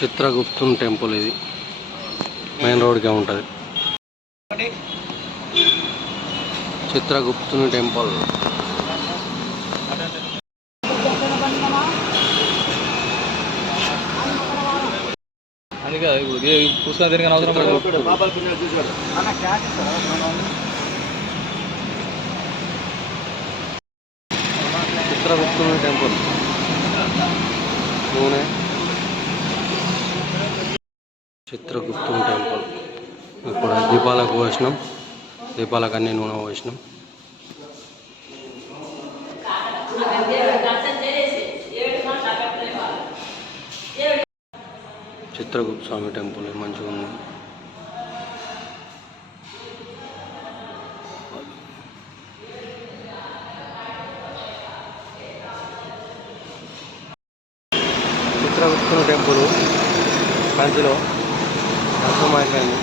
చిత్రగుప్తున్ temple ఇది main రోడ్కే ఉంటుంది. చిత్రగుప్తుని temple చిత్రగుప్తుని temple నూనె చిత్రగుప్తుని టెంపుల్. ఇప్పుడు దీపాలకు పోసినాం, దీపాలకు అన్ని నూనె పోసినాం. చిత్రగుప్త స్వామి టెంపుల్ మంచిగా ఉంది. చిత్రగుప్తుని టెంపుల్ కంచిలో దర్శనం అయిపోయింది.